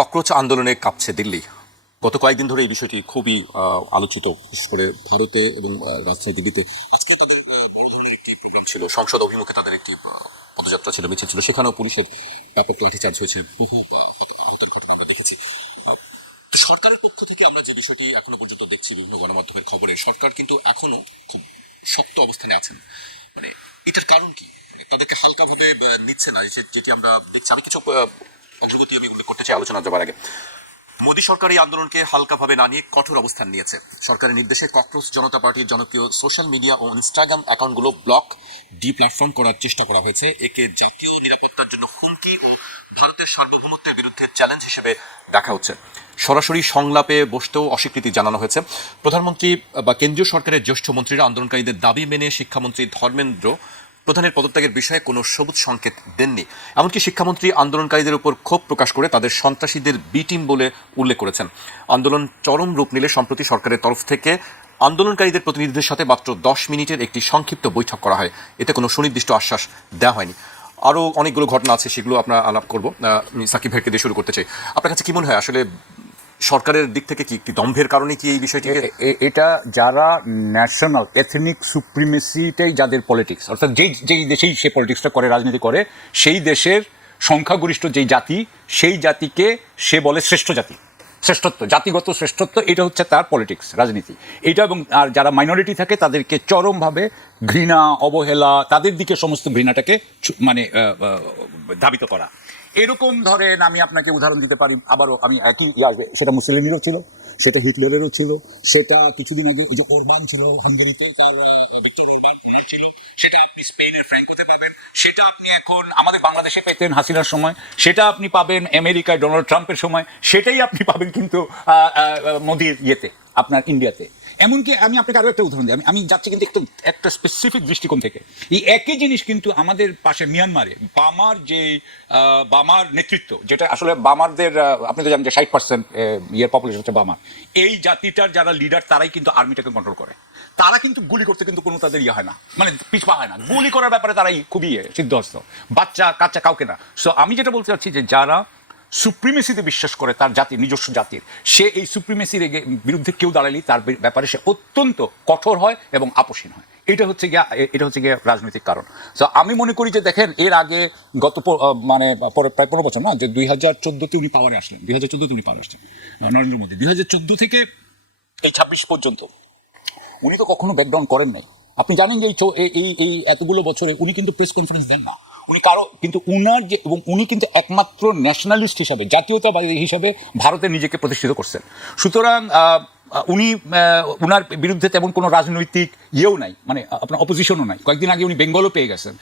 Cockroach আন্দোলনে কাঁপছে দিল্লি। গত কয়েকদিন ধরে এই বিষয়টি খুবই আলোচিত, বিশেষ করে ভারতে এবং রাজধানী দিল্লিতে। আজকে তাদের বড় ধরনের একটি প্রোগ্রাম ছিল, সংসদ অভিমুখে তাদের একটি পদযাত্রা ছিল, মিছিল ছিল। সেখানেও পুলিশের ব্যাপক লাঠিচার্জ হয়েছে, বহু হত্যার ঘটনা আমরা দেখেছি। তো সরকারের পক্ষ থেকে আমরা যে বিষয়টি এখনো পর্যন্ত দেখছি বিভিন্ন গণমাধ্যমের খবরে, সরকার কিন্তু এখনো খুব শক্ত অবস্থানে আছেন। মানে এটার কারণ কি? তাদেরকে হালকাভাবে নিচ্ছে না, যেটি আমরা দেখছি। আমি কিছু অগ্রগতি আমি উল্লেখ করতে চাই আলোচনা যাবার আগে। মোদী সরকার এই আন্দোলনকে হালকাভাবে না নিয়ে কঠোর অবস্থান নিয়েছে। সরকারের নির্দেশে ককরোচ জনতা পার্টির জনপ্রিয় সোশ্যাল মিডিয়া ও ইনস্টাগ্রাম অ্যাকাউন্টগুলো ব্লক ডিপ্ল্যাটফর্ম করার চেষ্টা করা হয়েছে। একে জাতীয় নিরাপত্তার জন্য হুমকি ও ভারতের সার্বভৌমত্বের বিরুদ্ধে চ্যালেঞ্জ হিসেবে দেখা হচ্ছে। সরাসরি সংলাপে বসতেও অস্বীকৃতি জানানো হয়েছে। প্রধানমন্ত্রী বা কেন্দ্রীয় সরকারের জ্যেষ্ঠ মন্ত্রীরা আন্দোলনকারীদের দাবি মেনে শিক্ষামন্ত্রী ধর্মেন্দ্র প্রধানের পদত্যাগের বিষয়ে কোনো সবুজ সংকেত দেননি। এমনকি শিক্ষামন্ত্রী আন্দোলনকারীদের উপর ক্ষোভ প্রকাশ করে তাদের সন্ত্রাসীদের বি টিম বলে উল্লেখ করেছেন। আন্দোলন চরম রূপ নিলে সম্প্রতি সরকারের তরফ থেকে আন্দোলনকারীদের প্রতিনিধিদের সাথে মাত্র 10 মিনিটের একটি সংক্ষিপ্ত বৈঠক করা হয়। এতে কোনো সুনির্দিষ্ট আশ্বাস দেওয়া হয়নি। আরও অনেকগুলো ঘটনা আছে, সেগুলো আমরা আলাপ করবো। সাকিব ভাইকে দিয়ে শুরু করতে চাই। আপনার কাছে কি মনে হয়, আসলে সরকারের দিক থেকে কি দম্ভের কারণে কি এই বিষয়টি? এটা যারা ন্যাশনাল এথনিক সুপ্রিমেসিটাই যাদের পলিটিক্স, অর্থাৎ যেই দেশেই সে পলিটিক্সটা করে, রাজনীতি করে, সেই দেশের সংখ্যাগরিষ্ঠ যেই জাতি, সেই জাতিকে সে বলে শ্রেষ্ঠ জাতি, শ্রেষ্ঠত্ব, জাতিগত শ্রেষ্ঠত্ব, এটা হচ্ছে তার পলিটিক্স, রাজনীতি এটা। এবং আর যারা মাইনরিটি থাকে তাদেরকে চরমভাবে ঘৃণা, অবহেলা, তাদের দিকে সমস্ত ঘৃণাটাকে মানে ধাবিত করা। এরকম ধরেন আমি আপনাকে উদাহরণ দিতে পারি, আবারও আমি একই আসবে, সেটা মুসলিমেরও ছিল, সেটা হিটলারেরও ছিল, সেটা কিছুদিন আগে ওই যে ওরবান ছিল হাঙ্গেরিতে, তার ভিক্টর ওরবান ছিল, সেটা আপনি স্পেনের ফ্র্যাঙ্কোতে পাবেন, সেটা আপনি এখন আমাদের বাংলাদেশে পেতেন হাসিনার সময়, সেটা আপনি পাবেন আমেরিকায় ডোনাল্ড ট্রাম্পের সময়, সেটাই আপনি পাবেন কিন্তু মোদির ইয়েতে, আপনার ইন্ডিয়াতে। এমনকি আমি আপনাকে আরও একটা উদাহরণ দিই, আমি যাচ্ছি কিন্তু একটা স্পেসিফিক দৃষ্টিকোণ থেকে। এই একই জিনিস কিন্তু আমাদের পাশে মিয়ানমারে বামার নেতৃত্ব, যেটা আসলে বামারদের, আপনি তো জানেন যে 60% ইয়ের পপুলেশন হচ্ছে বামার। এই জাতিটার যারা লিডার তারাই কিন্তু আর্মিটাকে কন্ট্রোল করে। তারা কিন্তু গুলি করতে কিন্তু কোনো তাদের ইয়ে হয় না, মানে পিছপা হয় না, গুলি করার ব্যাপারে তারাই খুবই সিদ্ধহস্ত, বাচ্চা কাচ্চা কাউকে না। সো আমি যেটা বলতে চাচ্ছি যে যারা সুপ্রিমেসিতে বিশ্বাস করে, তার জাতির, নিজস্ব জাতির, সে এই সুপ্রিমেসির বিরুদ্ধে কেউ দাঁড়ালেই তার ব্যাপারে সে অত্যন্ত কঠোর হয় এবং আপোষহীন হয়। এটা হচ্ছে গিয়ে রাজনৈতিক কারণ। সো আমি মনে করি যে দেখেন, এর আগে গত মানে প্রায় 15 বছর না, যে 2014-তে উনি পাওয়ারে আসলেন, 2014-তে উনি পাওয়ারে আসছেন নরেন্দ্র মোদী। 2014 থেকে এই 26 পর্যন্ত উনি তো কখনো ব্যাকডাউন করেন নাই। আপনি জানেন যে এই এতগুলো বছরে উনি কিন্তু প্রেস কনফারেন্স দেন না, উনি কারো কিন্তু উনার যে, এবং উনি কিন্তু একমাত্র ন্যাশনালিস্ট হিসাবে, জাতীয়তাবাদী হিসাবে ভারতে নিজেকে প্রতিষ্ঠিত করছেন। সুতরাং উনি উনার বিরুদ্ধে তেমন কোনো রাজনৈতিক ইয়েও নাই, মানে আপনার অপোজিশনও নাই। কয়েকদিন আগে উনি বেঙ্গলও পেয়ে গেছেন,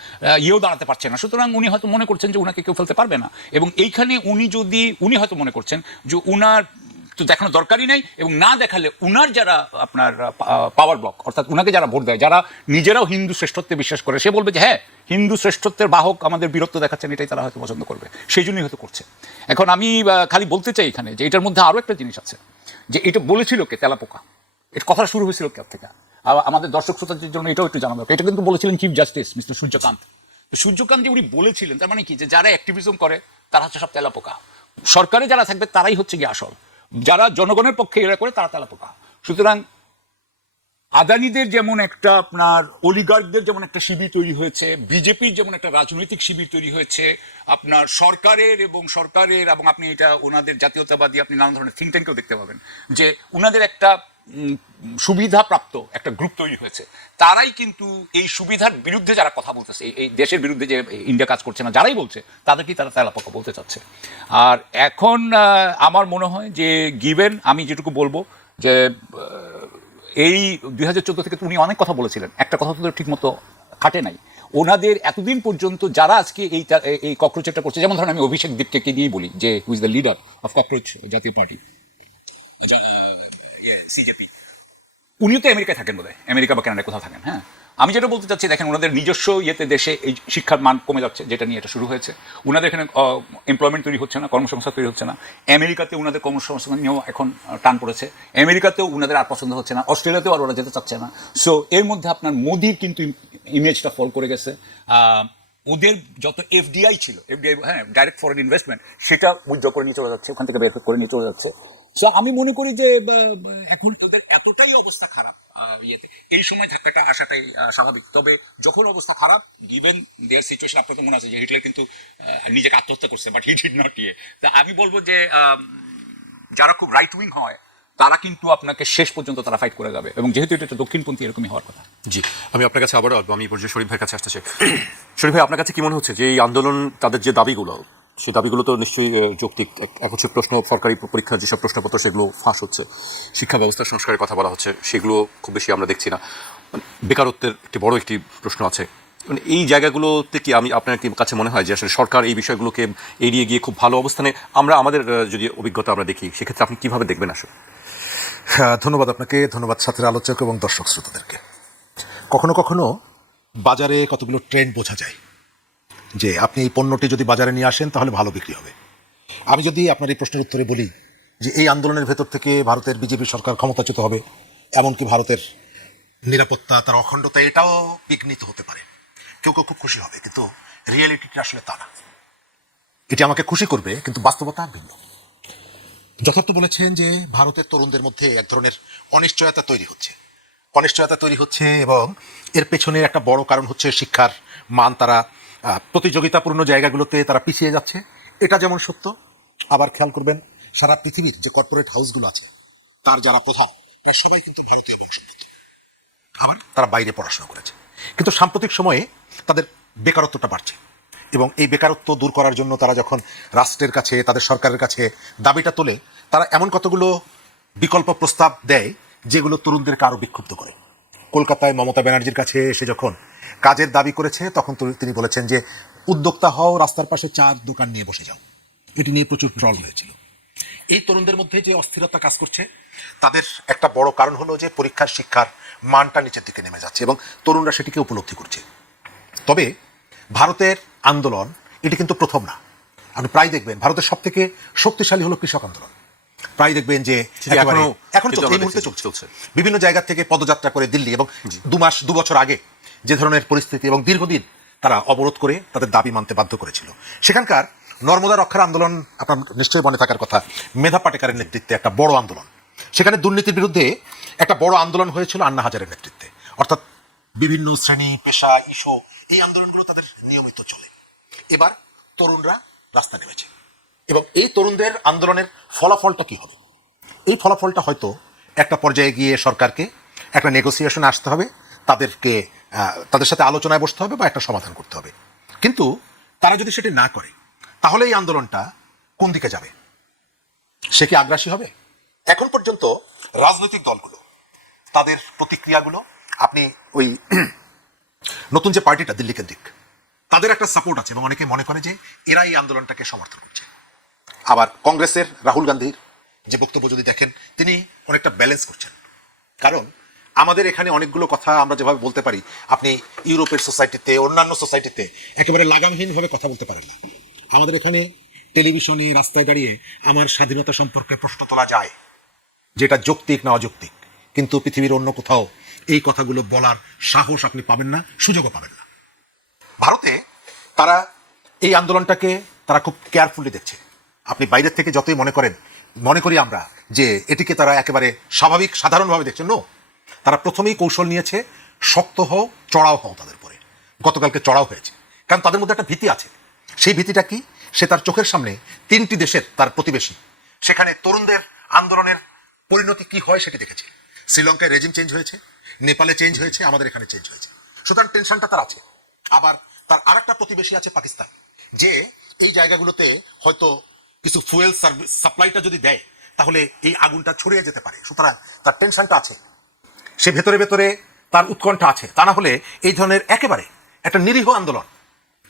ইয়েও দাঁড়াতে পারছেন না। সুতরাং উনি হয়তো মনে করছেন যে উনাকে কেউ ফেলতে পারবে না। এবং এইখানে উনি হয়তো মনে করছেন যে উনার তো দেখানো দরকারই নাই, এবং না দেখালে উনার যারা আপনার পাওয়ার ব্লক, অর্থাৎ উনাকে যারা ভোট দেয়, যারা নিজেরাও হিন্দু শ্রেষ্ঠত্বে বিশ্বাস করে, সে বলবে যে হ্যাঁ, হিন্দু শ্রেষ্ঠত্বের বাহক আমাদের বীরত্ব দেখাচ্ছেন, এটাই তারা হয়তো পছন্দ করবে, সেই জন্যই হয়তো করছে। এখন আমি খালি বলতে চাই এখানে যে এটার মধ্যে আরও একটা জিনিস আছে, যে এটা বলেছিল কে, তেলাপোকা, এর কথা শুরু হয়েছিল কে থেকে। আমাদের দর্শক শ্রোতাদের জন্য এটাও একটু জানাবো, এটা কিন্তু বলেছিলেন chief justice mister Suryakant. Suryakant যে উনি বলেছিলেন, তার মানে কি, যে যারা অ্যাক্টিভিজম করে তারা হচ্ছে সব তেলাপোকা, সরকারে যারা থাকবে তারাই হচ্ছে গিয়ে আসল, যারা জনগণের পক্ষে এরা করে তারা তেলাপোকা। সুতরাং আদানিদের যেমন একটা, আপনার অলিগার্কদের যেমন একটা শিবির তৈরি হয়েছে, বিজেপির যেমন একটা রাজনৈতিক শিবির তৈরি হয়েছে, আপনার সরকারের এবং আপনি এটা ওনাদের জাতীয়তাবাদী, আপনি নানা ধরনের থিঙ্ক ট্যাঙ্কেও দেখতে পাবেন যে ওনাদের একটা সুবিধাপ্রাপ্ত একটা গ্রুপ তৈরি হয়েছে। তারাই কিন্তু এই সুবিধার বিরুদ্ধে যারা কথা বলতেছে, এই দেশের বিরুদ্ধে যে ইন্ডিয়া কাজ করছে না, যারাই বলছে, তাদেরকেই তারা তেলাপোকা বলতে চাচ্ছে। আর এখন আমার মনে হয় যে গিভেন, আমি যেটুকু বলবো যে এই 2014 থেকে উনি অনেক কথা বলেছিলেন, একটা কথা তো ঠিক মতো খাটে নাই ওনাদের এতদিন পর্যন্ত। যারা আজকে এই ককরোচটা করছে, যেমন ধরেন আমি অভিষেক দীপকে নিয়েই বলি, যে who is the leader of cockroach জাতীয় পার্টি, সিজেপি। উনিও তো আমেরিকায় থাকেন, বোধহয় আমেরিকা বা কানাডায় কোথাও থাকেন। হ্যাঁ, আমি যেটা বলতে চাচ্ছি, দেখেন ওনাদের নিজস্ব ইয়েতে দেশে এই শিক্ষার মান কমে যাচ্ছে, যেটা নিয়ে এটা শুরু হয়েছে। ওনাদের এখানে এমপ্লয়মেন্ট তৈরি হচ্ছে না, কর্মসংস্থান তৈরি হচ্ছে না। আমেরিকাতে ওনাদের কর্মসংস্থান নিয়েও এখন টান পড়েছে, আমেরিকাতেও ওনাদের আর পছন্দ হচ্ছে না, অস্ট্রেলিয়াতেও আর ওরা যেতে চাচ্ছে না। সো এর মধ্যে আপনার মোদির কিন্তু ইমেজটা ফল করে গেছে। ওদের যত এফডিআই ছিল, এফডিআই হ্যাঁ ডাইরেক্ট ফরেন ইনভেস্টমেন্ট, সেটা উইথড্র করে নিয়ে চলে যাচ্ছে, ওখান থেকে বের করে নিয়ে চলে যাচ্ছে। সো আমি মনে করি যে এখন ওদের এতটাই অবস্থা খারাপ, ইয়েতে এই সময় ধাক্কাটা আসাটাই স্বাভাবিক। তবে যখন অবস্থা খারাপ, গিভেন দেয়ার সিচুয়েশন, আপনার তো মনে আছে যে হিটলার কিন্তু নিজেকে আত্মহত্যা করছে, বাট হি ডিড নট ইয়ে। তা আমি বলবো যে যারা খুব রাইট উইং হয় তারা কিন্তু আপনাকে শেষ পর্যন্ত তারা ফাইট করে যাবে, এবং যেহেতু এটা দক্ষিণপন্থী এরকমই হওয়ার কথা। জি, আমি আপনার কাছে আবারও আসবো। আমি এই পর্যায়ে শরীফ ভাইয়ের কাছে আসতে চাই। শরীফ ভাই, আপনার কাছে কি মনে হচ্ছে যে এই আন্দোলন, তাদের যে দাবিগুলো, সেই দাবিগুলো তো নিশ্চয়ই যৌক্তিক। এক হচ্ছে প্রশ্ন, সরকারি পরীক্ষার যেসব প্রশ্নপত্র সেগুলো ফাঁস হচ্ছে, শিক্ষা ব্যবস্থার সংস্কারের কথা বলা হচ্ছে, সেগুলো খুব বেশি আমরা দেখছি না। বেকারত্বের একটি বড় একটি প্রশ্ন আছে। মানে এই জায়গাগুলোতে কি আপনার কি কাছে মনে হয় যে আসলে সরকার এই বিষয়গুলোকে এড়িয়ে গিয়ে খুব ভালো অবস্থানে, আমরা আমাদের যদি অভিজ্ঞতা আমরা দেখি, সেক্ষেত্রে আপনি কিভাবে দেখবেন আসলে? ধন্যবাদ আপনাকে, ধন্যবাদ সাথের আলোচক এবং দর্শক শ্রোতাদেরকে। কখনো কখনো বাজারে কতগুলো ট্রেন্ড বোঝা যায়, যে আপনি এই পণ্যটি যদি বাজারে নিয়ে আসেন তাহলে ভালো বিক্রি হবে। আমি যদি আপনার এই প্রশ্নের উত্তরে বলি যে এই আন্দোলনের ভেতর থেকে ভারতের বিজেপি সরকার ক্ষমতাচ্যুত হবে, এমনকি ভারতের নিরাপত্তা, তার অখণ্ডতা, এটাও বিঘ্নিত হতে পারে, কেউ কেউ খুব খুশি হবে, কিন্তু রিয়েলিটিটা আসলে তা না। এটি আমাকে খুশি করবে, কিন্তু বাস্তবতা ভিন্ন। যথার্থ বলেছেন যে ভারতের তরুণদের মধ্যে এক ধরনের অনিশ্চয়তা তৈরি হচ্ছে, এবং এর পেছনে একটা বড় কারণ হচ্ছে শিক্ষার মান। তারা প্রতিযোগিতাপূর্ণ জায়গাগুলোতে তারা পিছিয়ে যাচ্ছে, এটা যেমন সত্য। আবার খেয়াল করবেন, সারা পৃথিবীর যে কর্পোরেট হাউসগুলো আছে, তার যারা প্রধান, তারা সবাই কিন্তু ভারতীয় বংশোদ্ভূত, আবার তারা বাইরে পড়াশোনা করেছে। কিন্তু সাম্প্রতিক সময়ে তাদের বেকারত্বটা বাড়ছে, এবং এই বেকারত্ব দূর করার জন্য তারা যখন রাষ্ট্রের কাছে, তাদের সরকারের কাছে দাবিটা তোলে, তারা এমন কতগুলো বিকল্প প্রস্তাব দেয় যেগুলো তরুণদেরকে আরও বিক্ষুব্ধ করে। কলকাতায় মমতা ব্যানার্জির কাছে এসে যখন কাজের দাবি করেছে, তখন তিনি বলেছেন যে উদ্যোক্তা হও, রাস্তার পাশে চার দোকান নিয়ে বসে যাও। এটি নিয়ে প্রচুর ট্রল হয়েছিল। এই তরুণদের মধ্যে যে অস্থিরতা কাজ করছে, তাদের একটা বড় কারণ হলো যে পরীক্ষার শিক্ষার মানটা নিচের দিকে নেমে যাচ্ছে, এবং তরুণরা সেটিকে উপলব্ধি করছে। তবে ভারতের আন্দোলন এটি কিন্তু প্রথম না। আপনি প্রায় দেখবেন ভারতের সব থেকে শক্তিশালী হলো কৃষক আন্দোলন। প্রায় দেখবেন যে এখন এই মুহূর্তে চলছে, বিভিন্ন জায়গা থেকে পদযাত্রা করে দিল্লি, এবং 2 বছর আগে যে ধরনের পরিস্থিতি, এবং দীর্ঘদিন তারা অবরোধ করে তাদের দাবি মানতে বাধ্য করেছিল। সেখানকার নর্মদা রক্ষার আন্দোলন আপনার নিশ্চয়ই মনে থাকার কথা, মেধা পাটেকারের নেতৃত্বে একটা বড় আন্দোলন। সেখানে দুর্নীতির বিরুদ্ধে একটা বড় আন্দোলন হয়েছিল আন্না হাজারের নেতৃত্বে। অর্থাৎ বিভিন্ন শ্রেণী, পেশা, ইস্যু, এই আন্দোলনগুলো তাদের নিয়মিত চলে। এবার তরুণরা রাস্তা নেমেছে, এবং এই তরুণদের আন্দোলনের ফলাফলটা কি হবে? এই ফলাফলটা হয়তো একটা পর্যায়ে গিয়ে সরকারকে একটা নেগোসিয়েশনে আসতে হবে, তাদের সাথে আলোচনায় বসতে হবে, বা একটা সমাধান করতে হবে। কিন্তু তারা যদি সেটি না করে, তাহলে এই আন্দোলনটা কোন দিকে যাবে? সে কি আগ্রাসী হবে? এখন পর্যন্ত রাজনৈতিক দলগুলো, তাদের প্রতিক্রিয়াগুলো, আপনি ওই নতুন যে পার্টিটা দিল্লি কেন্দ্রিক, তাদের একটা সাপোর্ট আছে, এবং অনেকে মনে করে যে এরা এই আন্দোলনটাকে সমর্থন করছে। আবার কংগ্রেসের রাহুল গান্ধীর যে বক্তব্য যদি দেখেন, তিনি অনেকটা ব্যালেন্স করছেন। কারণ আমাদের এখানে অনেকগুলো কথা আমরা যেভাবে বলতে পারি, আপনি ইউরোপের সোসাইটিতে, অন্যান্য সোসাইটিতে একেবারে লাগামহীনভাবে কথা বলতে পারেন না। আমাদের এখানে টেলিভিশনে, রাস্তায় দাঁড়িয়ে আমার স্বাধীনতা সম্পর্কে প্রশ্ন তোলা যায়, যেটা যৌক্তিক না অযৌক্তিক, কিন্তু পৃথিবীর অন্য কোথাও এই কথাগুলো বলার সাহস আপনি পাবেন না, সুযোগও পাবেন না। ভারতে তারা এই আন্দোলনটাকে তারা খুব কেয়ারফুলি দেখছে। আপনি বাইরের থেকে যতই মনে করি আমরা যে এটিকে তারা একেবারে স্বাভাবিক, সাধারণভাবে দেখছে, নো, তারা প্রথমেই কৌশল নিয়েছে, শক্ত হও, চড়াও হও তাদের পরে। গতকালকে চড়াও হয়েছে, কারণ তাদের মধ্যে একটা ভীতি আছে। সেই ভীতিটা কি? সে তার চোখের সামনে 3টি দেশের, তার প্রতিবেশী, সেখানে তরুণদের আন্দোলনের পরিণতি কি হয় সেটি দেখেছে। শ্রীলঙ্কায় রেজিম চেঞ্জ হয়েছে, নেপালে চেঞ্জ হয়েছে, আমাদের এখানে চেঞ্জ হয়েছে। সুতরাং টেনশনটা তার আছে। আবার তার আরেকটা প্রতিবেশী আছে পাকিস্তান, যে এই জায়গাগুলোতে হয়তো কিছু ফুয়েল সাপ্লাইটা যদি দেয়, তাহলে এই আগুনটা ছড়িয়ে যেতে পারে। সুতরাং তার টেনশনটা আছে, সে ভেতরে ভেতরে তার উৎকণ্ঠা আছে। তা না হলে এই ধরনের একেবারে একটা নিরীহ আন্দোলন।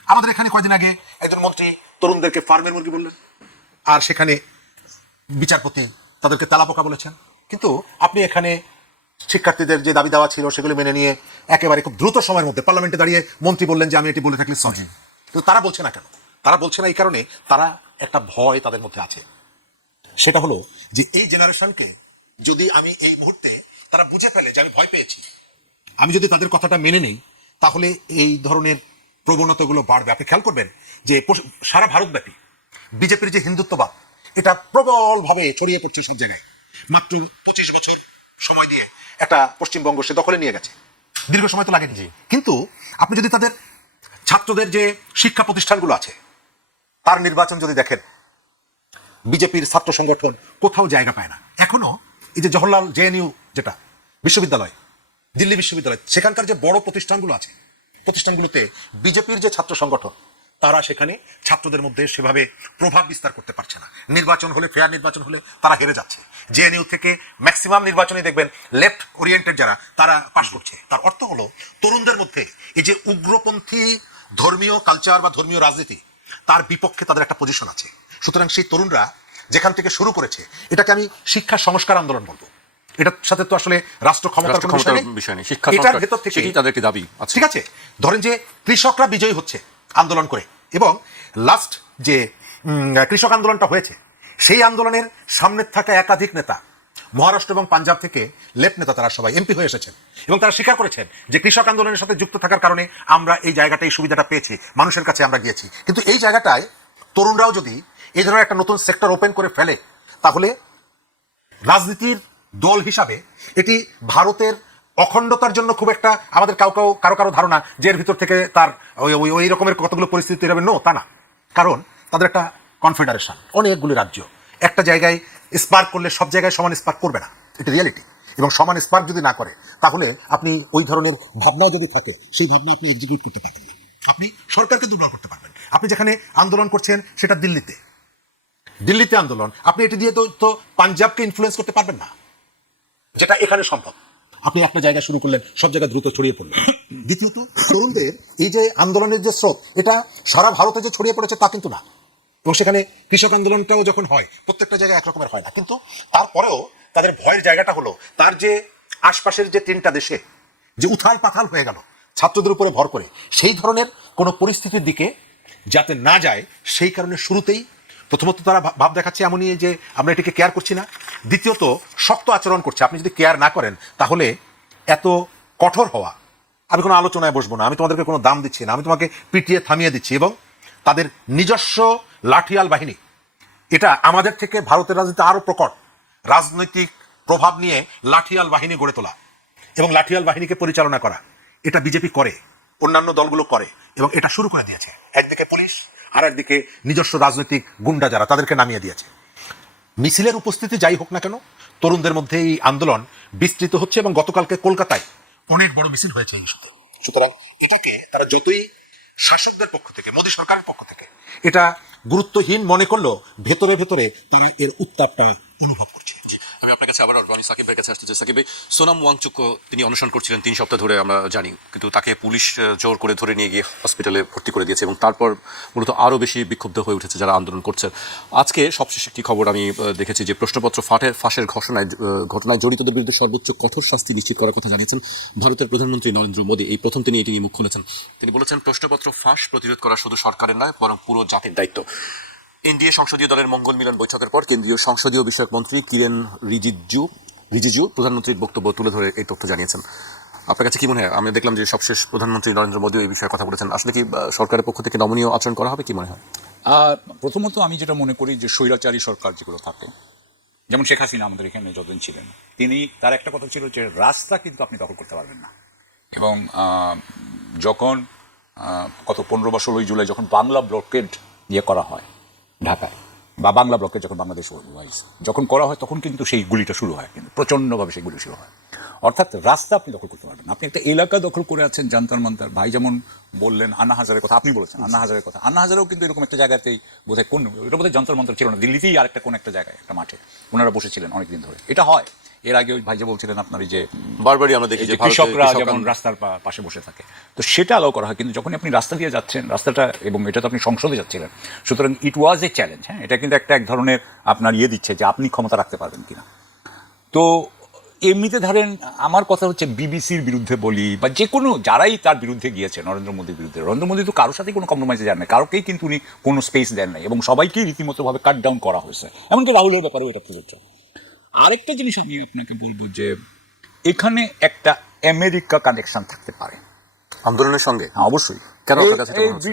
আমাদের এখানে কয়েকদিন আগে একজন মন্ত্রী তরুণদেরকে ফার্মের মুরগি বললেন, আর সেখানে বিচারপতি তাদেরকে তেলাপোকা বলেছেন। কিন্তু আপনি এখানে শিক্ষার্থীদের যে দাবি দেওয়া ছিল সেগুলো মেনে নিয়ে একেবারে খুব দ্রুত সময়ের মধ্যে পার্লামেন্টে দাঁড়িয়ে মন্ত্রী বললেন যে আমি এটি বলে থাকলে সরি। তো তারা বলছে না কেন? তারা বলছে না এই কারণে, তারা একটা ভয় তাদের মধ্যে আছে। সেটা হলো যে এই জেনারেশনকে যদি আমি এই মুহূর্তে, তারা বুঝে ফেলে যে আমি ভয় পেয়েছি, আমি যদি তাদের কথাটা মেনে নেই, তাহলে এই ধরনের প্রবণতাগুলো বাড়বে। আপনি খেয়াল করবেন যে সারা ভারতব্যাপী বিজেপির যে হিন্দুত্ববাদ এটা প্রবলভাবে ছড়িয়ে পড়ছে সব জায়গায়। মাত্র 25 বছর সময় দিয়ে একটা পশ্চিমবঙ্গ সে দখলে নিয়ে গেছে, দীর্ঘ সময় তো লাগেনি। কিন্তু আপনি যদি তাদের ছাত্রদের যে শিক্ষা প্রতিষ্ঠানগুলো আছে তার নির্বাচন যদি দেখেন, বিজেপির ছাত্র সংগঠন কোথাও জায়গা পায় না এখনো। এই যে জওহরলাল জেএনইউ যেটা বিশ্ববিদ্যালয়, দিল্লি বিশ্ববিদ্যালয়, সেখানকার যে বড় প্রতিষ্ঠানগুলো আছে, প্রতিষ্ঠানগুলোতে বিজেপির যে ছাত্র সংগঠন তারা সেখানে ছাত্রদের মধ্যে সেভাবে প্রভাব বিস্তার করতে পারছে না। নির্বাচন হলে, ফেয়ার নির্বাচন হলে তারা হেরে যাচ্ছে। জেএনইউ থেকে ম্যাক্সিমাম নির্বাচনে দেখবেন লেফট ওরিয়েন্টেড যারা তারা পাশ করছে। তার অর্থ হলো তরুণদের মধ্যে এই যে উগ্রপন্থী ধর্মীয় কালচার বা ধর্মীয় রাজনীতি তার বিপক্ষে তাদের একটা পজিশন আছে। সুতরাং সেই তরুণরা যেখান থেকে শুরু করেছে এটাকে আমি শিক্ষা সংস্কার আন্দোলন বলবো। এটার সাথে তো আসলে রাষ্ট্র ক্ষমতার কোনো বিষয় নেই। শিক্ষা এটার ভেতর থেকে তাদেরকে দাবি আছে। ঠিক আছে, ধরেন যে কৃষকরা বিজয়ী হচ্ছে আন্দোলন করে, এবং লাস্ট যে কৃষক আন্দোলনটা হয়েছে সেই আন্দোলনের সামনের থাকা একাধিক নেতা মহারাষ্ট্র এবং পাঞ্জাব থেকে লেফট নেতা তারা সবাই এমপি হয়ে এসেছেন এবং তারা স্বীকার করেছেন যে কৃষক আন্দোলনের সাথে যুক্ত থাকার কারণে আমরা এই জায়গাটা, এই সুবিধাটা পেয়েছি, মানুষের কাছে আমরা গিয়েছি। কিন্তু এই জায়গাটায় তরুণরাও যদি এই ধরনের একটা নতুন সেক্টর ওপেন করে ফেলে তাহলে রাজনীতির দল হিসাবে এটি ভারতের অখণ্ডতার জন্য খুব একটা আমাদের কারো ধারণা যে এর ভিতর থেকে তার ওই রকমের কতগুলো পরিস্থিতি তৈরি হবে, নো, তা না। কারণ তাদের একটা কনফেডারেশন, অনেকগুলি রাজ্য একটা জায়গায় স্পার্ক করলে সব জায়গায় সমান স্পার্ক করবে না, এটা রিয়ালিটি। এবং সমান স্পার্ক যদি না করে তাহলে আপনি ওই ধরনের ভাবনা যদি থাকে সেই ভাবনা আপনি এক্সিকিউট করতে পারবেন না, আপনি সরকারকে দুর্বল করতে পারবেন। আপনি যেখানে আন্দোলন করছেন সেটা দিল্লিতে আন্দোলন, আপনি এটি দিয়ে তো পাঞ্জাবকে ইনফ্লুয়েন্স করতে পারবেন না, যেটা এখানে সম্ভব। আপনি একটা জায়গায় শুরু করলেন, সব জায়গায় দ্রুত ছড়িয়ে পড়লেন। দ্বিতীয়ত, তরুণদের এই যে আন্দোলনের যে স্রোত এটা সারা ভারতে যে ছড়িয়ে পড়েছে তা কিন্তু না। এবং সেখানে কৃষক আন্দোলনটাও যখন হয় প্রত্যেকটা জায়গায় একরকমের হয় না, কিন্তু তারপরেও তাদের ভয়ের জায়গাটা হলো তার যে আশপাশের যে 3টা দেশে যে উথাল পাথাল হয়ে গেল ছাত্রদের উপরে ভর করে, সেই ধরনের কোনো পরিস্থিতির দিকে যাতে না যায় সেই কারণে শুরুতেই প্রথমত তারা ভাব দেখাচ্ছে এমনই যে আমরা এটিকে কেয়ার করছি না, দ্বিতীয়ত শক্ত আচরণ করছে। আপনি যদি কেয়ার না করেন তাহলে এত কঠোর হওয়া, আমি কোনো আলোচনায় বসবো না, আমি তোমাদেরকে কোনো দাম দিচ্ছি না, আমি তোমাকে পিটিয়ে থামিয়ে দিচ্ছি। এবং তাদের নিজস্ব লাঠিয়াল বাহিনী, এটা আমাদের থেকে ভারতের রাজনীতি আরো প্রকট, রাজনৈতিক প্রভাব নিয়ে লাঠিয়াল বাহিনী গড়ে তোলা এবং লাঠিয়াল বাহিনীকে পরিচালনা করা, এটা বিজেপি করে, অন্যান্য দলগুলো করে এবং এটা শুরু করে দিয়েছে। একদিকে পুলিশ আর একদিকে নিজস্ব রাজনৈতিক গুন্ডা যারা তাদেরকে নামিয়ে দিয়েছে। মিছিলের উপস্থিতি যাই হোক না কেন, তরুণদের মধ্যে এই আন্দোলন বিস্তৃত হচ্ছে এবং গতকালকে কলকাতায় অনেক বড় মিছিল হয়েছে এই ইস্যুতে। সুতরাং এটাকে তারা যতই শাসকদের পক্ষ থেকে, মোদী সরকারের পক্ষ থেকে এটা গুরুত্বহীন মনে করলেও ভেতরে ভেতরে তারা এর উত্তাপটা অনুভব করছে। আমি আপনার কাছে আবার রনি সাকিবের কাছে আসতে চাই। সাকিব ভাই, সোনাম ওয়াংচুক তিনি অনশন করছিলেন 3 সপ্তাহ ধরে, আমরা জানি, কিন্তু তাকে পুলিশ জোর করে ধরে নিয়ে গিয়ে হসপিটালে ভর্তি করে দিয়েছে এবং তারপর মূলত আরও বেশি বিক্ষুব্ধ হয়ে উঠেছে যারা আন্দোলন করছে। আজকে সবশেষ একটি খবর আমি দেখেছি যে প্রশ্নপত্র ফাঁসের ঘটনায় জড়িতদের বিরুদ্ধে সর্বোচ্চ কঠোর শাস্তি নিশ্চিত করার কথা জানিয়েছেন ভারতের প্রধানমন্ত্রী নরেন্দ্র মোদী। এই প্রথম তিনি এটি নিয়ে মুখ খুলেছেন। তিনি বলেছেন প্রশ্নপত্র ফাঁস প্রতিরোধ করা শুধু সরকারের নয় বরং পুরো জাতির দায়িত্ব। এনডিএ সংসদীয় দলের মঙ্গল মিলন বৈঠকের পর কেন্দ্রীয় সংসদীয় বিষয়ক মন্ত্রী কিরেন রিজিজু প্রধানমন্ত্রীর বক্তব্য তুলে ধরে এই তথ্য জানিয়েছেন। আপনার কাছে কি মনে হয়? আমি দেখলাম যে সবশেষ প্রধানমন্ত্রী নরেন্দ্র মোদী এই বিষয়ে কথা বলেছেন। আসলে কি সরকারের পক্ষ থেকে নমনীয় আচরণ করা হবে, কি মনে হয়? প্রথমত আমি যেটা মনে করি যে স্বৈরাচারী সরকার যেগুলো থাকে, যেমন শেখ হাসিনা আমাদের এখানে যতদিন ছিলেন, তার একটা কথা ছিল যে রাস্তা কিন্তু আপনি দখল করতে পারবেন না। এবং যখন গত 15 বা 16 জুলাই যখন বাংলা ব্লকেড করা হয় ঢাকায়, বা বাংলা ব্লকের যখন বাংলাদেশ যখন করা হয়, তখন কিন্তু সেই গুলিটা শুরু হয়, কিন্তু প্রচণ্ডভাবে সেই গুলি শুরু হয়। অর্থাৎ রাস্তা আপনি দখল করতে পারবেন না। আপনি একটা এলাকা দখল করে আছেন, জান্তার মান্তার, ভাই যেমন বললেন আন্না হাজারের কথা, আপনি বলেছেন আন্না হাজারের কথা, আন্না হাজারেও কিন্তু এরকম একটা জায়গাতেই বোধহয় এটা বোধহয় যন্তর মন্তর ছিল না, দিল্লিতেই আরেকটা কোন একটা জায়গায় একটা মাঠে ওনারা বসেছিলেন অনেকদিন ধরে। এটা হয়। এর আগে ওই ভাই যে বলছিলেন আপনার এই যে বারবারই আমরা দেখি যে কৃষকরা যেমন রাস্তার পাশে বসে থাকে, তো সেটা অ্যালাউ করা হয়। কিন্তু যখন আপনি রাস্তা দিয়ে যাচ্ছেন, রাস্তাটা, এবং এটা তো আপনি সংসদে যাচ্ছিলেন, সুতরাং ইট ওয়াজ এ চ্যালেঞ্জ। হ্যাঁ, এটা কিন্তু এক ধরনের আপনার দিচ্ছে যে আপনি ক্ষমতা রাখতে পারবেন কিনা। তো এমনিতে ধরেন আমার কথা হচ্ছে বিবিসির বিরুদ্ধে বলি বা যে কোনো যারাই তার বিরুদ্ধে গিয়েছে নরেন্দ্র মোদীর বিরুদ্ধে, নরেন্দ্র মোদী তো কারোর সাথে কোনো কম্প্রোমাইজে যান না, কারোকেই কিন্তু উনি কোনো স্পেস দেন নাই এবং সবাইকেই রীতিমতোভাবে কাট ডাউন করা হয়েছে। এমন তো রাহুলের ব্যাপারেও এটা প্রযোজ্য। আরেকটা জিনিস আমি আপনাকে বলবো যে এখানে একটা আমেরিকা কানেকশন থাকতে পারে। আন্দোলনের সঙ্গে হ্যাঁ, অবশ্যই। কেন আপনার কাছে এটা মনে হচ্ছে?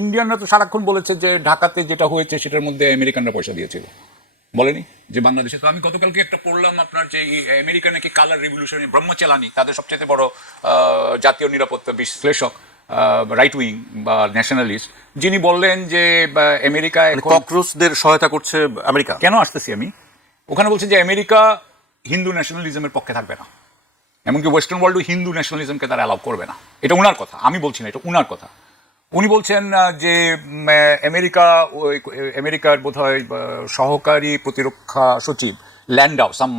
ইন্ডিয়ানরা তো সারাক্ষণ বলেছে যে ঢাকাতে যেটা হয়েছে সেটার মধ্যে আমেরিকানরা পয়সা দিয়েছিল, বলেনি যে বাংলাদেশে। তো আমি গতকালকে একটা পড়লাম আপনার যে আমেরিকা নাকি কালার রেভলিউশন, ব্রহ্মচালানি তাদের সবচেয়ে বড় জাতীয় নিরাপত্তা বিশ্লেষক, রাইট উইং বা ন্যাশনালিস্ট, যিনি বললেন যে আমেরিকা এখন ককরোচদের সহায়তা করছে আমেরিকা। কেন আসতেছি আমি ওখানে, বলছেন যে আমেরিকা হিন্দু ন্যাশনালিজমের পক্ষে থাকবে না, এমনকি ওয়েস্টার্ন ওয়ার্ল্ড হিন্দু ন্যাশনালিজমকে তারা অ্যালাউ করবে না। এটা উনার কথা, আমি বলছি না, এটা উনার কথা। উনি বলছেন যে আমেরিকার বোধহয় সহকারী প্রতিরক্ষা সচিব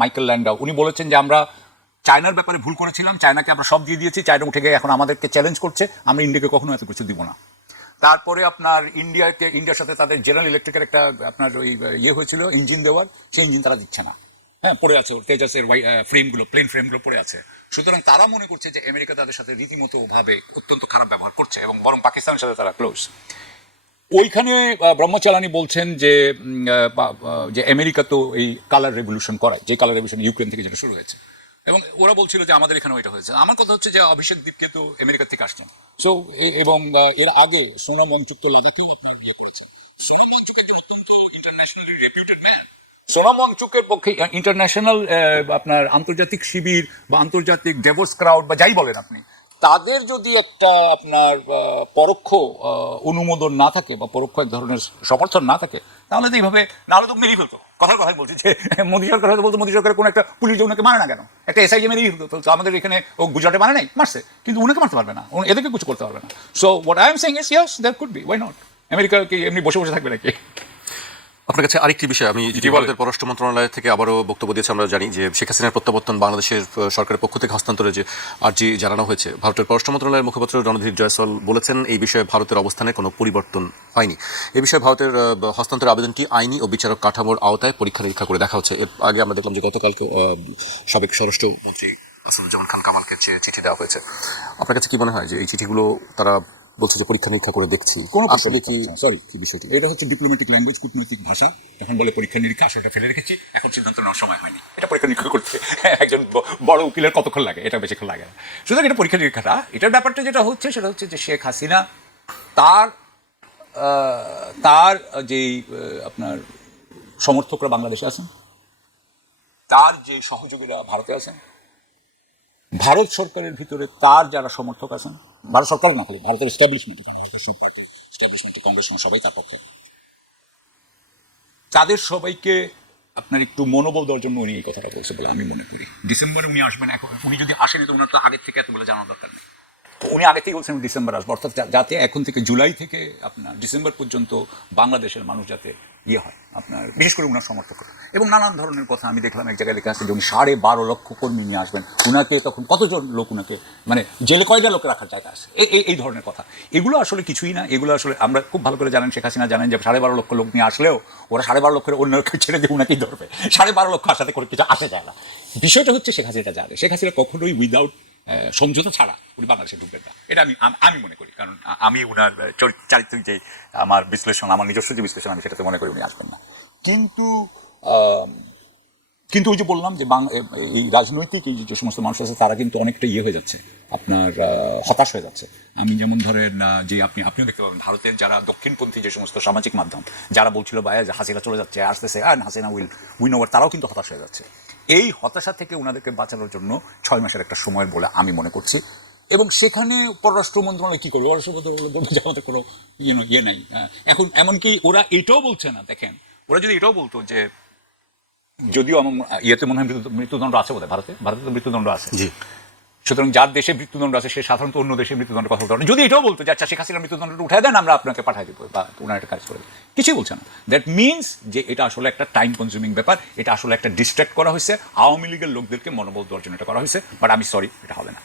মাইকেল ল্যান্ডাউ, উনি বলেছেন যে আমরা চায়নার ব্যাপারে ভুল করেছিলাম, চায়নাকে আমরা সব দিয়ে দিয়েছি, চায়না উঠে গিয়ে এখন আমাদেরকে চ্যালেঞ্জ করছে, আমরা ইন্ডিয়াকে কখনো এত কিছু দিব না। তারপরে আপনার ইন্ডিয়ার সাথে তাদের জেনারেল ইলেকট্রিকের একটা আপনার ওই হয়েছিল ইঞ্জিন দেওয়ার, সেই ইঞ্জিন তারা দিচ্ছে না, হ্যাঁ পড়ে আছে, তেজাসের ফ্রেমগুলো, প্লেন ফ্রেমগুলো পড়ে আছে। সুতরাং তারা মনে করছে যে আমেরিকা তাদের সাথে রীতিমতো ভাবে অত্যন্ত খারাপ ব্যবহার করছে, এবং বরং পাকিস্তানের সাথে তারা ক্লোজ। ওইখানে ব্রহ্মচালানি বলছেন যে যে আমেরিকা তো এই কালার রেভলিউশন করায়, যে কালার রেভলিউশন ইউক্রেন থেকে যেটা শুরু হয়েছে, এবং ওরা বলছিল যে আমাদের এখানে ওইটা হয়েছে। আমার কথা হচ্ছে যে অভিষেক দীপকে তো আমেরিকা থেকে আসছেন, সো এবং এর আগে সোনা মঞ্চুক তো লাগাতেও আপনার ইয়ে করেছেন। সোনা মঞ্চুক একজন অত্যন্ত ইন্টারন্যাশনালি রেপিউটেড ম্যান। সোনা মঞ্চুকের পক্ষে ইন্টারন্যাশনাল আপনার আন্তর্জাতিক শিবির বা আন্তর্জাতিক ডেভোস ক্রাউড বা যাই বলেন আপনি, তাদের যদি একটা আপনার পরোক্ষ অনুমোদন না থাকে বা পরোক্ষ এক ধরনের সমর্থন না থাকে, তাহলে তো এইভাবে, নাহলে তো মেরেই ফেলতো। কথার কথাই বলছি যে মোদী সরকার হয়তো বলতো মোদী সরকারের কোনো একটা পুলিশ যে ওনাকে মানে না কেন, একটা এসআইএ মেরেই ফেলতো। আমাদের এখানে ও গুজরাটে মানে নাই, মারছে, কিন্তু উনাকে মারতে পারবে না, এদেরকে কিছু করতে পারবে না। So what I am saying is yes that could be, why not. America কি এমনি বসে বসে থাকবে নাকি? আপনার কাছে আরেকটি বিষয়, আমি ভারতের পররাষ্ট্র মন্ত্রণালয় থেকে আবারও বক্তব্য দিয়েছে, আমরা জানি যে শেখ হাসিনার প্রত্যাবর্তন বাংলাদেশের সরকারের পক্ষ থেকে হস্তান্তরে যে আর্জি জানানো হয়েছে, ভারতের পররাষ্ট্র মন্ত্রণালয়ের মুখপাত্র রণধীর জয়সওয়াল বলেছেন এই বিষয়ে ভারতের অবস্থানে কোনো পরিবর্তন হয়নি। এই বিষয়ে ভারতের হস্তান্তরের আবেদনটি আইনি ও বিচারক কাঠামোর আওতায় পরীক্ষা নিরীক্ষা করে দেখা হচ্ছে। এর আগে আমরা দেখলাম যে গতকালকে সাবেক স্বরাষ্ট্রমন্ত্রী আসাদুজ্জামান খান কামালকে চিঠি দেওয়া হয়েছে। আপনার কাছে কি মনে হয় যে এই চিঠিগুলো তারা বলছে যে পরীক্ষা নিরীক্ষা করে দেখছি, আসলে কি কি বিষয়টি? এটা হচ্ছে ডিপ্লোম্যাটিক ল্যাঙ্গুয়েজ, কূটনৈতিক ভাষা। এখন বলে পরীক্ষা নিরীক্ষা, আসলে ফেলে রেখেছি, এখন সিদ্ধান্ত নেওয়ার সময় হয়নি। এটা পরীক্ষা নিরীক্ষা করতে একজন বড় উকিলের কতক্ষণ লাগে? এটা বেশিক্ষণ লাগে না। সুতরাং এটা পরীক্ষা নিরীক্ষাটা, এটার ব্যাপারটা যেটা হচ্ছে সেটা হচ্ছে যে শেখ হাসিনা তার যেই আপনার সমর্থকরা বাংলাদেশে আছেন, তার যে সহযোগীরা ভারতে আছেন, ভারত সরকারের ভিতরে তার যারা সমর্থক আছেন, ভারত সরকার না খালি ভারতের এস্টাবলিশমেন্ট, কংগ্রেস সবাই তার পক্ষে, তাদের সবাইকে আপনার একটু মনোবল দেওয়ার জন্য উনি এই কথাটা বলছে বলে আমি মনে করি। ডিসেম্বরে উনি আসবেন, এখন উনি যদি আসেনি তো ওনার তো আগের থেকে এত বলে জানার দরকার নেই। উনি আগে থেকে বলছেন ডিসেম্বর আসবে, অর্থাৎ যাতে এখন থেকে জুলাই থেকে আপনার ডিসেম্বর পর্যন্ত বাংলাদেশের মানুষ যাতে ইয়ে হয় আপনার, বিশেষ করে উনার সমর্থক, এবং নানান ধরনের কথা আমি দেখলাম এক জায়গায় লেখা আছে যে উনি 12.5 লক্ষ কর্মী নিয়ে আসবেন, উনাকে তখন কতজন লোক উনাকে মানে জেলে কয়টা লোক রাখার জায়গা আছে, এই ধরনের কথা। এগুলো আসলে কিছুই না, এগুলো আসলে আমরা খুব ভালো করে জানেন, শেখ হাসিনা জানেন যে 12.5 লক্ষ লোক নিয়ে আসলেও ওরা 12.5 লক্ষের অন্য ছেড়ে দিয়ে উনাকেই ধরবে, 12.5 লক্ষ আসাতে করে কিছু আসে যায় না। বিষয়টা হচ্ছে শেখ হাসিনা জানে, শেখ হাসিনা কখনোই উইদাউট সমঝোতা ছাড়া উনি বাংলাদেশে ঢুকবেন না, এটা আমি মনে করি। কারণ আমি উনার চারিত্রিক যে আমার বিশ্লেষণ, আমার নিজস্ব যে বিশ্লেষণ, আমি সেটাতে মনে করি উনি আসবেন না। কিন্তু ওই যে বললাম যে এই রাজনৈতিক এই যে সমস্ত মানুষ আছে তারা কিন্তু অনেকটা ইয়ে হয়ে যাচ্ছে আপনার, হতাশ হয়ে যাচ্ছে। আমি যেমন ধরেন যে আপনিও দেখতে পাবেন ভারতের যারা দক্ষিণপন্থী যে সমস্ত সামাজিক মাধ্যম যারা বলছিল ভাইয়া যে হাসিনা চলে যাচ্ছে, আসতেছে, হাসিনা উইন ওভার, তারাও কিন্তু হতাশ হয়ে যাচ্ছে। এই হতাশা থেকে ওনাদেরকে বাঁচানোর জন্য 6 মাসের একটা সময়ের বলে আমি মনে করছি। এবং সেখানে পররাষ্ট্র মন্ত্রণালয় কী করবে? পররাষ্ট্র মন্ত্রণালয় বলবে যে আমাদের কোনো ইয়ে নাই। এখন এমনকি ওরা এটাও বলছে না, দেখেন ওরা যদি এটাও বলতো যে, যদিও আমার ইয়েতে মনে হয় মৃত্যুদণ্ড আছে বোধহয়, ভারতে তো মৃত্যুদণ্ড আছে, সুতরাং যার দেশে মৃত্যুদণ্ড আছে সে সাধারণত অন্য দেশে মৃত্যুদণ্ডের কথা বলতে পারে। যদি এটাও বলতো যে আচ্ছা শেখ হাসিনার মৃত্যুদণ্ডটা উঠায় দেন, আমরা আপনাকে পাঠাই দেবো বা ওনার একটা কাজ করে দেবো, কিছুই বলছে না। দ্যাট মিনস যে এটা আসলে একটা টাইম কনজিউমিং ব্যাপার, এটা আসলে একটা ডিস্ট্র্যাক্ট করা হয়েছে, আওয়ামী লীগের লোকদেরকে মনোবল দেওয়ার জন্য এটা করা হয়েছে। বাট আমি সরি, এটা হবে না।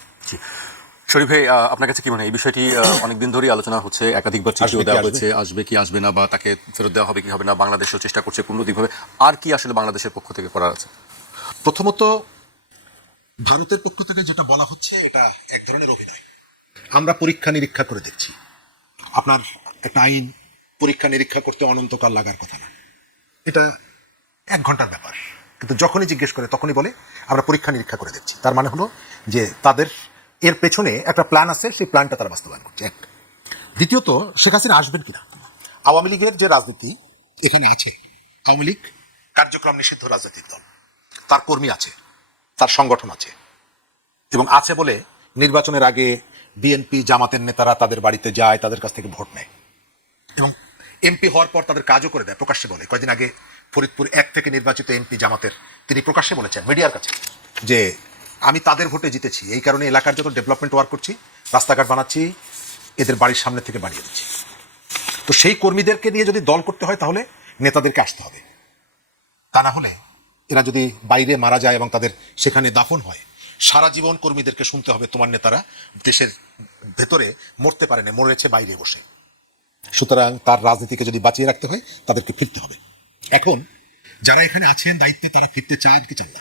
শরীফ ভাই, আপনার কাছে কি মনে হয় এই বিষয়টি অনেকদিন ধরেই আলোচনা হচ্ছে, একাধিকবার চিঠিও দেওয়া হয়েছে, আসবে কি আসবে না, বা তাকে ফেরত দেওয়া হবে কি হবে না, বাংলাদেশও চেষ্টা করছে কূটনৈতিকভাবে, আর কি আসলে বাংলাদেশের পক্ষ থেকে করার আছে? প্রথমত ভারতের পক্ষ থেকে যেটা বলা হচ্ছে এটা এক ধরনের অভিনয়। আমরা পরীক্ষা নিরীক্ষা করে দেখছি। আপনার একটা আইন পরীক্ষা নিরীক্ষা করতে অনন্তকাল লাগার কথা না, এটা 1 ঘন্টার ব্যাপার। কিন্তু যখনই জিজ্ঞেস করে তখনই বলে আমরা পরীক্ষা নিরীক্ষা করে দেখছি। তার মানে হলো যে তাদের এর পেছনে একটা প্ল্যান আছে, সেই প্ল্যানটা তারা বাস্তবায়ন করছে। এক, দ্বিতীয়ত শেখ হাসিনা আসবেন কিনা। আওয়ামী লীগের যে রাজনীতি এখানে আছে, আওয়ামী লীগ কার্যক্রম নিষিদ্ধ রাজনৈতিক দল, তার কর্মী আছে, তার সংগঠন আছে, এবং আছে বলে নির্বাচনের আগে বিএনপি জামাতের নেতারা তাদের বাড়িতে যায়, তাদের কাছ থেকে ভোট নেয় এবং এমপি হওয়ার পর তাদের কাজও করে দেয়, প্রকাশ্যে বলে। কয়েকদিন আগে ফরিদপুর 1 থেকে নির্বাচিত এমপি জামাতের, তিনি প্রকাশ্যে বলেছেন মিডিয়ার কাছে যে আমি তাদের ভোটে জিতেছি, এই কারণে এলাকার যত ডেভেলপমেন্ট ওয়ার্ক করছি, রাস্তাঘাট বানাচ্ছি, এদের বাড়ির সামনে থেকে বাড়িয়ে দিচ্ছি। তো সেই কর্মীদেরকে নিয়ে যদি দল করতে হয় তাহলে নেতাদেরকে আসতে হবে, তা না হলে এরা যদি বাইরে মারা যায় এবং তাদের সেখানে দাফন হয়, সারা জীবন কর্মীদেরকে শুনতে হবে তোমার নেতারা দেশের ভেতরে মরতে পারে না, মরেছে বাইরে বসে। সুতরাং তার রাজনীতিকে যদি বাঁচিয়ে রাখতে হয় তাদেরকে ফিরতে হবে। এখন যারা এখানে আছেন দায়িত্বে, তারা ফিরতে চান কি চান না,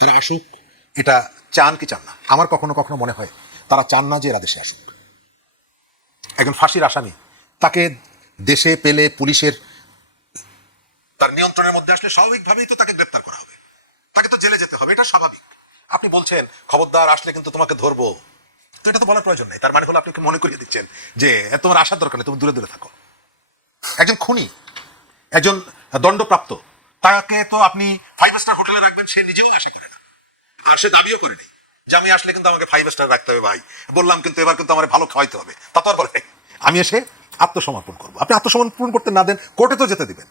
তারা আসুক, এটা চান কি চান না। আমার কখনো কখনো মনে হয় তারা চান না যে এরা দেশে আসুক। একজন ফাঁসির আসামি, তাকে দেশে পেলে পুলিশের তার নিয়ন্ত্রণের মধ্যে আসলে স্বাভাবিকভাবেই তো তাকে গ্রেপ্তার করা হবে, তাকে তো জেলে যেতে হবে, এটা স্বাভাবিক। আপনি বলছেন খবরদার আসলে কিন্তু তোমাকে ধরবো, তো এটা তো বলার প্রয়োজন নেই। তার মানে হলো আপনি মনে করিয়ে দিচ্ছেন যে তোমার আসার দরকার নেই, তুমি দূরে দূরে থাকো। একজন খুনি, একজন দণ্ডপ্রাপ্ত, তাকে তো আপনি 5 স্টার হোটেলে রাখবেন, সে নিজেও আশা করে না, আর সে দাবিও করেনি যে আমি আসলে কিন্তু আমাকে 5 স্টার রাখতে হবে ভাই, বললাম কিন্তু এবার কিন্তু আমার ভালো খাওয়াইতে হবে, তা তো আর বলে নাই। আমি এসে আত্মসমর্পণ করবো। আপনি আত্মসমর্পণ করতে না দেন, কোর্টে তো যেতে দিবেন।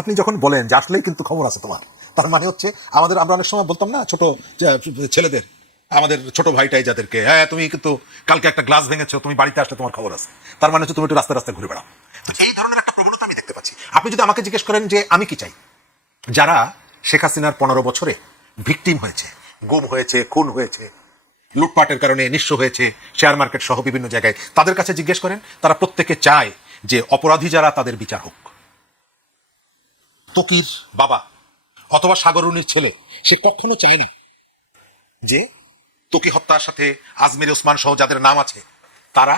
আপনি যখন বলেন যে আসলেই কিন্তু খবর আছে তোমার, তার মানে হচ্ছে আমরা অনেক সময় বলতাম না ছোট ছেলেদের, আমাদের ছোট ভাইটাই যাদেরকে, হ্যাঁ তুমি কিন্তু কালকে একটা গ্লাস ভেঙেছো, তুমি বাড়িতে আসলে তোমার খবর আছে, তার মানে হচ্ছে তুমি একটু রাস্তায় রাস্তায় ঘুরে বেড়াও। এই ধরনের একটা প্রবণতা আমি দেখতে পাচ্ছি। আপনি যদি আমাকে জিজ্ঞেস করেন যে আমি কি চাই, যারা শেখ হাসিনার 15 বছরে ভিকটিম হয়েছে, গুম হয়েছে, খুন হয়েছে, লুটপাটের কারণে নিঃস্ব হয়েছে, শেয়ার মার্কেট সহ বিভিন্ন জায়গায়, তাদের কাছে জিজ্ঞেস করেন, তারা প্রত্যেকে চায় যে অপরাধী যারা তাদের বিচার হোক। তকির বাবা অথবা সাগরুনির ছেলে, সে কখনো চায় না যে তকি হত্যার সাথে আজমির ওসমান সহ যাদের নাম আছে তারা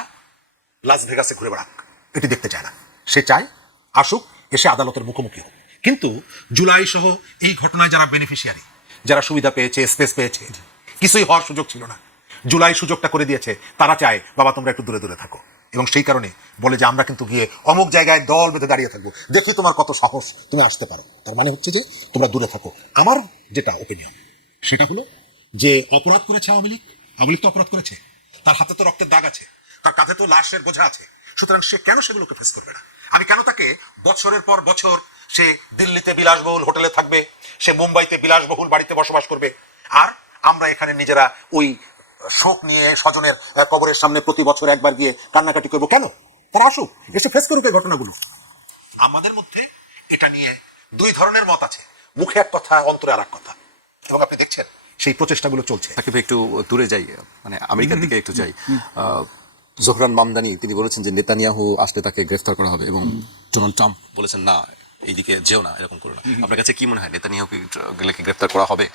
লাস ভেগাসে ঘুরে বেড়াক, এটি দেখতে চায় না। সে চায় আসুক, এসে আদালতের মুখোমুখি হোক। কিন্তু জুলাই সহ এই ঘটনায় যারা বেনিফিশিয়ারি, যারা সুবিধা পেয়েছে, স্পেস পেয়েছে, কিছুই হওয়ার সুযোগ ছিল না, জুলাই সুযোগটা করে দিয়েছে, তারা চায় বাবা তোমরা একটু দূরে দূরে থাকো। এবং সেই কারণে বলে যে আমরা কিন্তু গিয়ে অমুক জায়গায় দল বেঁধে দাঁড়িয়ে থাকবো, দেখি তোমার কত সাহস, তুমি আসতে পারো। তার মানে হচ্ছে যে তোমরা দূরে থাকো। আমার যেটা ওপিনিয়ন সেটা হলো যে অপরাধ করেছে আওয়ামী লীগ, আওয়ামী লীগ তো অপরাধ করেছে, তার হাতে তো রক্তের দাগ আছে, তার কাঁধে তো লাশের বোঝা আছে, সুতরাং সে কেন সেগুলোকে ফেস করবে না? আমি কেন তাকে বছরের পর বছর সে দিল্লিতে বিলাসবহুল হোটেলে থাকবে, সে মুম্বাইতে বিলাসবহুল বাড়িতে বসবাস করবে, আর আমরা এখানে নিজেরা ওই শোক নিয়ে স্বজনের কবরের সামনে প্রতি বছর একবার গিয়ে কান্নাকাটি করবো কেন? তারা আসুক, এসে ফেস করুক এই ঘটনাগুলো। আমাদের মধ্যে এটা নিয়ে দুই ধরনের মত আছে, মুখে এক কথা, অন্তরে আর এক কথা, এবং আপনি দেখছেন সেই প্রচেষ্টাগুলো চলছে। সাকিব ভাই, একটু দূরে যাই, মানে আমেরিকার দিকে একটু যাই। জোহরান মামদানি তিনি বলেছেন যে নেতানিয়াহু আসলে তাকে গ্রেফতার করা হবে, এবং ডোনাল্ড ট্রাম্প বলেছেন না এইদিকে যেও না, এরকম করো না। আপনার কাছে কি মনে হয় নেতানিয়াহুকে গেলে কি গ্রেফতার করা হবে?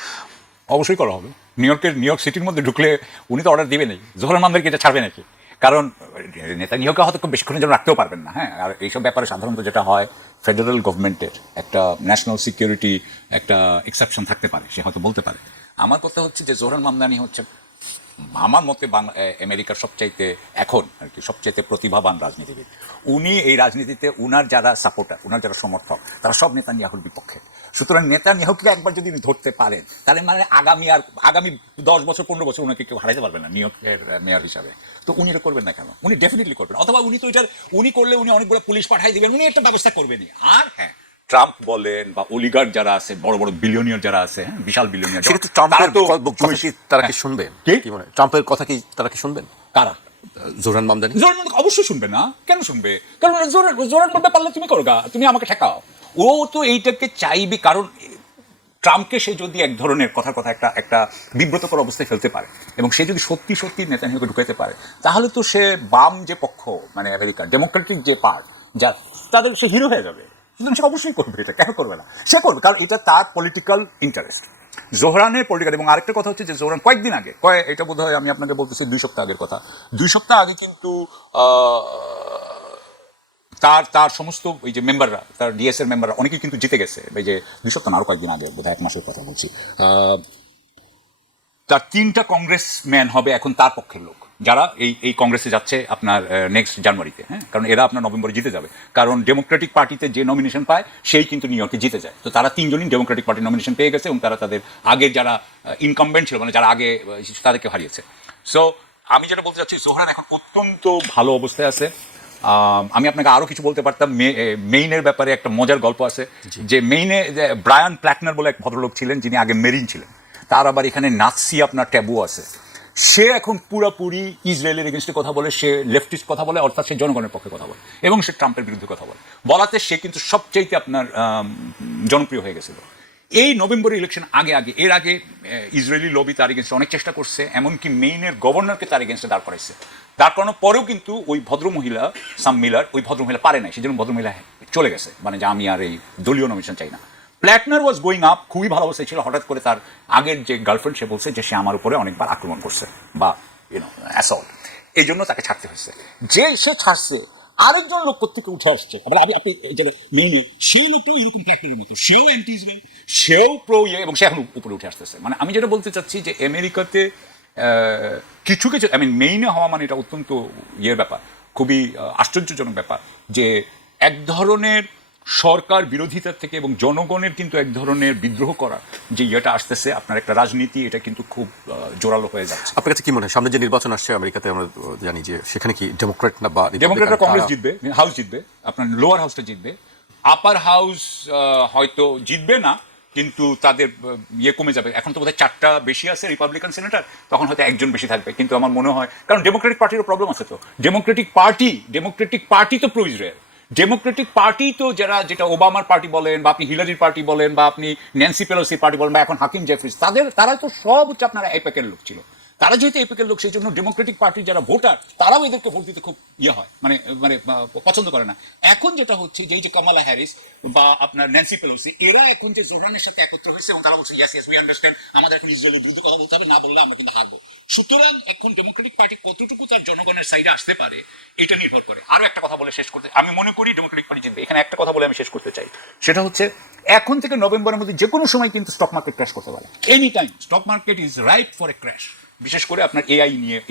অবশ্যই করা হবে। নিউ ইয়র্ক সিটির মধ্যে ঢুকলে উনি তো অর্ডার দিবে নেই, জোহরান মামদানিকে এটা ছাড়বে নাকি? কারণ নেতানিয়াহুকে হয়তো খুব বেশিক্ষণের জন্য রাখতেও পারবেন না। হ্যাঁ, আর এইসব ব্যাপারে সাধারণত যেটা হয়, ফেডারেল গভর্নমেন্টের একটা ন্যাশনাল সিকিউরিটি একটা এক্সেপশন থাকতে পারে, সে হয়তো বলতে পারে। আমার কথা হচ্ছে যে জোহরান মামদানি হচ্ছে আমার মতে আমেরিকার সবচাইতে এখন আর কি সবচাইতে প্রতিভাবান রাজনীতিবিদ। উনি এই রাজনীতিতে উনার যারা সাপোর্টার, উনার যারা সমর্থক, তারা সব নেতানিয়াহুর বিপক্ষে। সুতরাং নেতানিয়াহুকে একবার যদি উনি ধরতে পারেন, তাহলে মানে আগামী 10 বছর 15 বছর ওনাকে কেউ হারাইতে পারবে না নিউ ইয়র্কের মেয়র হিসাবে। তো উনি এটা করবেন না কেন? উনি ডেফিনেটলি করবেন। অথবা উনি তো উনি করলে উনি অনেকগুলো পুলিশ পাঠাই দিবেন, উনি একটা ব্যবস্থা করবেনই। আর হ্যাঁ, ট্রাম্প বলেন বা অলিগার্ড যারা আছে, বড় বড় বিলিয়নিয়ার যারা আছে, বিশাল বিলিয়নিয়ার, সেক্ষেত্রে ট্রাম্পের কথা কি তারা কি শুনবেন? কি মনে হয় ট্রাম্পের কথা কি তারা কি শুনবেন? কারা? জোহরান মামদানি অবশ্যই শুনবে না, কেন শুনবে? কারণ জোরান বলবে পারলে তুমি করোগা, তুমি আমাকে ঠেকাও। ও তো এইটাকে চাইবে, কারণ ট্রাম্পকে সে যদি এক ধরনের কথার কথা একটা বিব্রতকর অবস্থায় ফেলতে পারে, এবং সে যদি সত্যি সত্যি নেতানিয়াহুকে ঢুকাইতে পারে, তাহলে তো সে বাম যে পক্ষ, মানে আমেরিকার ডেমোক্রেটিক যে পার্ট, যা তাদের সে হিরো হয়ে যাবে। সুতরাং সে অবশ্যই করবে, এটা কেন করবে না? সে করবে, কারণ এটা তার পলিটিক্যাল ইন্টারেস্ট, জোহরানের পলিটিক্যাল। এবং আরেকটা কথা হচ্ছে যে জোহরান কয়েকদিন আগে, এটা বোধ হয় আমি আপনাকে বলতেছি 2 সপ্তাহ আগের কথা, 2 সপ্তাহ আগে কিন্তু তার সমস্ত ওই যে মেম্বাররা, তার ডিএস এর মেম্বাররা অনেকেই কিন্তু জিতে গেছে। এই যে 2 সপ্তাহ না, আরো কয়েকদিন আগে, বোধ হয় 1 মাসের কথা বলছি, তার 3টা কংগ্রেসম্যান হবে এখন তার পক্ষের লোক, যারা এই কংগ্রেসে যাচ্ছে আপনার নেক্সট জানুয়ারিতে, হ্যাঁ, কারণ এরা আপনার নভেম্বরে জিতে যাবে, কারণ ডেমোক্রেটিক পার্টিতে যে নমিনেশন পায় সেই কিন্তু নিউ ইয়র্কে জিতে যায়। তো তারা 3জনই ডেমোক্রেটিক পার্টির নমিনেশন পেয়ে গেছে এবং তারা তাদের আগের যারা ইনকামবেন্ট ছিল, মানে যারা আগে তাদেরকে হারিয়েছে। সো আমি যেটা বলতে চাচ্ছি, জোহরান এখন অত্যন্ত ভালো অবস্থায় আছে। আমি আপনাকে আরো কিছু বলতে পারতাম। মেইনের ব্যাপারে একটা মজার গল্প আছে, যে মেইনে ব্রায়ান প্ল্যাটনার বলে এক ভদ্রলোক ছিলেন, যিনি আগে মেরিন ছিলেন, তার আবার এখানে নাৎসি আপনার ট্যাবু আছে। সে এখন পুরোপুরি ইসরায়েলের এগেনস্টে কথা বলে, সে লেফটিস্ট কথা বলে, অর্থাৎ সে জনগণের পক্ষে কথা বলে এবং সে ট্রাম্পের বিরুদ্ধে কথা বলে। বলাতে সে কিন্তু সবচাইতে আপনার জনপ্রিয় হয়ে গেছিল। এই নভেম্বরের ইলেকশন এর আগে ইসরায়েলি লবি তার এগেনস্টে অনেক চেষ্টা করছে, এমনকি মেইনের গভর্নরকে তার এগেনস্টে দাঁড় করাইছে। দাঁড় করানোর পরেও কিন্তু ওই ভদ্রমহিলা সাম মিলার, ওই ভদ্রমহিলা পারে নাই, সেজন্য ভদ্রমহিলা চলে গেছে, মানে যে আমি আর এই দলীয় নমিনেশন চাই না। প্ল্যাটনার ওয়াজ গোয়িং আপ, খুবই ভালো অবস্থায় ছিল। হঠাৎ করে তার আগের যে গার্লফ্রেন্ড, সে বলছে যে সে আমার উপরে অনেকবার আক্রমণ করছে বা অ্যাসল্ট, এই জন্য তাকে ছাড়তে হয়েছে। যে সে ছাড়ছে, আরেকজন লোক থেকে উঠে আসছে, আবার আপনি মেইনে সেই লোকটাও এরকম প্ল্যাটনারের মতো, সেও অ্যান্টি ইসরায়েল, সেও প্রো এবং সে এখন উপরে উঠে আসতেছে। মানে আমি যেটা বলতে চাচ্ছি যে আমেরিকাতে কিছু কিছু মেইনে হওয়া মানে এটা অত্যন্ত ব্যাপার, খুবই আশ্চর্যজনক ব্যাপার, যে এক ধরনের সরকার বিরোধিতার থেকে এবং জনগণের কিন্তু এক ধরনের বিদ্রোহ করা যে আসতেছে, আপনার একটা রাজনীতি, এটা কিন্তু খুব জোরালো হয়ে যাচ্ছে। আপনার কাছে কি মনে হয় সামনে যে নির্বাচন আসছে আমেরিকাতে, আমরা জানি যে সেখানে কি ডেমোক্রেট না বা ডেমোক্রেটরা কংগ্রেস জিতবে, হাউস জিতবে, আপনার লোয়ার হাউসটা জিতবে, আপার হাউস হয়তো জিতবে না, কিন্তু তাদের কমে যাবে। এখন তো বোধহয় 4টা বেশি আছে রিপাবলিকান সেনেটার, তখন হয়তো একজন বেশি থাকবে। কিন্তু আমার মনে হয়, কারণ ডেমোক্রেটিক পার্টিরও প্রবলেম আছে, তো ডেমোক্রেটিক পার্টি তো প্রো ইসরায়েল, ডেমোক্রেটিক পার্টি তো যেটা ওবামার পার্টি বলেন বা আপনি হিলারির পার্টি বলেন বা আপনি ন্যান্সি পেলোসির পার্টি বলেন বা এখন হাকিম জেফরিস, তারা তো সব হচ্ছে আপনারা এপেকের লোক ছিল। তারা যেহেতু এপেকের লোক, সেই জন্য ডেমোক্রেটিক পার্টির যারা ভোটার, তারাও এদেরকে ভোট দিতে খুব হয়, মানে মানে পছন্দ করে না। এখন যেটা হচ্ছে যে কামালা হ্যারিস বা আপনার ন্যান্সি পেলোসি, এরা এখন যে জোহরানের সাথে একত্র হয়েছে এবং তারা বলছে ইয়েস উই আন্ডারস্ট্যান্ড, আমাদের এখন ইসরায়েলের বিরুদ্ধে কথা বলতে হবে, না বললে আমরা কিন্তু হারবো। সুতরাং এখন ডেমোক্রেটিক পার্টি কতটুকু তার জনগণের সাইডে আসতে পারে এটা নির্ভর করে। আরো একটা কথা বলে শেষ করতে, আমি মনে করি ডেমোক্রেটিক পার্টি জিতবে। এখানে একটা কথা বলে আমি শেষ করতে চাই, সেটা হচ্ছে এখন থেকে নভেম্বরের মধ্যে যে কোনো সময় কিন্তু স্টক মার্কেট ক্র্যাশ করতে পারে, any time stock market is right for a crash. বিশেষ করে আপনার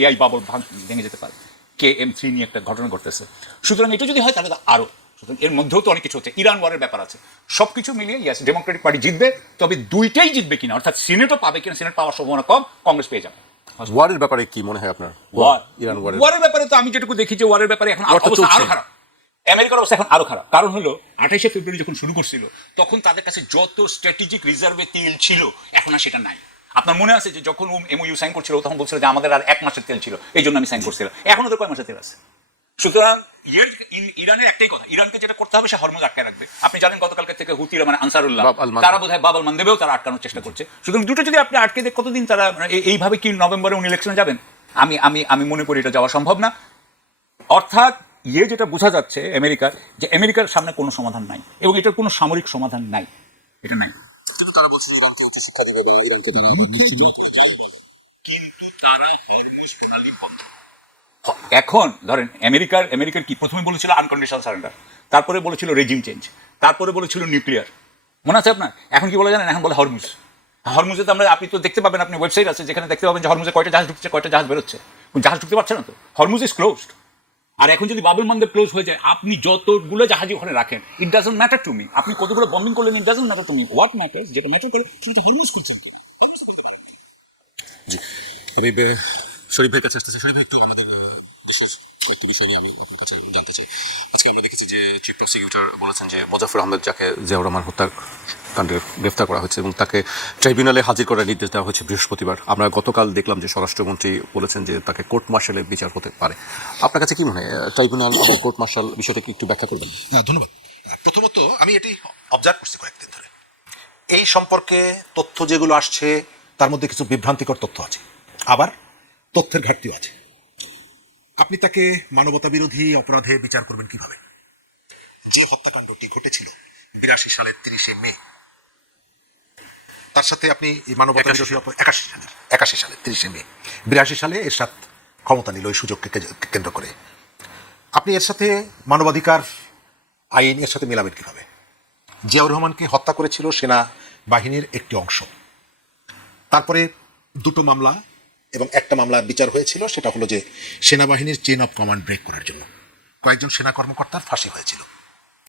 এআই বাবল ভেঙে যেতে পারে, KM3 নিয়ে একটা ঘটনা ঘটতেছে। সুতরাং এটা যদি হয় তাহলে আরো, সুতরাং এর মধ্যেও তো অনেক কিছু হচ্ছে, ইরান ওয়ারের ব্যাপার আছে, সবকিছু মিলিয়ে ইয়াস ডেমোক্রেটিক পার্টি জিতবে। তবে দুইটাই জিতবে কিনা, অর্থাৎ সিনেটও পাবে কিনা, সিনেট পাওয়ার সম্ভাবনা কম, কংগ্রেস পেয়ে যাবে। ওয়ারের ব্যাপারে কি মনে হয় আপনার? ইরান ওয়ারের ব্যাপারে তো আমি যেটুকু দেখি যে ওয়ারের ব্যাপারে এখন অবস্থা আরো খারাপ, আমেরিকার অবস্থা এখন আরো খারাপ। কারণ হলো 28শে ফেব্রুয়ারি যখন শুরু করছিল, তখন তাদের কাছে যত স্ট্র্যাটেজিক রিজার্ভে তেল ছিল, এখন আর সেটা নাই। আপনার মনে আছে যে যখন MOU সাইন করছিল, তখন বলছিল যে আমাদের আর 1 মাসের তেল ছিল, এই জন্য আমি সাইন করছিলাম। এখন ওদের কয় মাসের তেল আছে? সুতরাং ইরানের একটাই কথা, ইরানকে যেটা করতে হবে, সে হরমুজ আটকে রাখবে। আপনি জানেন গতকালকে থেকে হুতিরা মানে আনসারুল্লাহ, তারা বোধহয় বাব আল মানদেবেও তারা আটকানোর চেষ্টা করছে। সুতরাং দুটো যদি আপনি আটকে দেখ, কতদিন তারা এইভাবে কি নভেম্বরে উনি ইলেকশনে যাবেন? আমি মনে করি এটা যাওয়া সম্ভব না। অর্থাৎ যেটা বোঝা যাচ্ছে আমেরিকার, যে আমেরিকার সামনে কোনো সমাধান নাই এবং এটার কোনো সামরিক সমাধান নাই, এটা নাই। কিন্তু তারা হরমুজ প্রণালী এখন ধরেন আমেরিকার কি প্রথমে বলেছিল আনকন্ডিশনাল সারেন্ডার, তারপরে বলেছিল রেজিম চেঞ্জ, তারপরে বলেছিল নিউক্লিয়ার, মনে আছে আপনার? এখন কি বলে জানেন? এখন বলে হরমুজ। হরমুজে তো আপনি তো দেখতে পাবেন, আপনি ওয়েবসাইট আছে যেখানে দেখতে পাবেন যে হরমুজে কয়টা জাহাজ ঢুকছে, কয়টা জাহাজ বেরোচ্ছে, জাহাজ ঢুকতে পারছে না তো, হরমুজ ইজ ক্লোজড। আর এখন যদি বাবুল মানদেব ক্লোজ হয়ে যায়, আপনি যতগুলো জাহাজই ওখানে রাখেন, it doesn't matter to me, আপনি কতগুলো বম্বিং করলেন, it doesn't matter to me. What matters, যেটা ম্যাটার করে সেটা হরমুজ করছেন কি হরমুজ করতে পারেন। জি, আমি শরীফ ভাইয়ের কাছে আসতেছি। শরীফ ভাই, একটু আমাদের দেশের একটি বিষয় নিয়ে আমি আপনার কাছে জানতে চাই। আজকে আমরা দেখেছি যে চিফ প্রসিকিউটর বলেছেন যে মোজাফফর আহমেদ, যাকে জিয়াউর রহমান হত্যাকাণ্ডে গ্রেফতার করা হয়েছে এবং তাকে ট্রাইব্যুনালে হাজির করার নির্দেশ দেওয়া হয়েছে বৃহস্পতিবার। আমরা গতকাল দেখলাম যে স্বরাষ্ট্রমন্ত্রী বলেছেন যে তাকে কোর্ট মার্শালের বিচার হতে পারে। আপনার কাছে কি মনে হয়, ট্রাইব্যুনাল কোর্ট মার্শাল বিষয়টা কি একটু ব্যাখ্যা করবেন? ধন্যবাদ। প্রথমত আমি এটি অবজার্ভ করছি কয়েকদিন ধরে, এই সম্পর্কে তথ্য যেগুলো আসছে তার মধ্যে কিছু বিভ্রান্তিকর তথ্য আছে, আবার তথ্যের ঘাটতিও আছে। আপনি তাকে মানবতা বিরোধী অপরাধে বিচার করবেন কিভাবে? যে হত্যাকাণ্ডটি ঘটেছিল 82 সালের 30শে মে, তার সাথে আপনি মানবতা বিরোধী 81 সালের 30শে মে, 82 সালে এরশাদ ক্ষমতা নিল ওই সুযোগকে কেন্দ্র করে। আপনি এর সাথে মানবাধিকার আইন এর সাথে মেলাবেন কিভাবে? জিয়াউর রহমানকে হত্যা করেছিল সেনা বাহিনীর একটি অংশ। তারপরে দুটো মামলা এবং একটা মামলার বিচার হয়েছিল, সেটা হলো যে সেনাবাহিনীর চেইন অফ কমান্ড ব্রেক করার জন্য কয়েকজন সেনা কর্মকর্তার ফাঁসি হয়েছিল।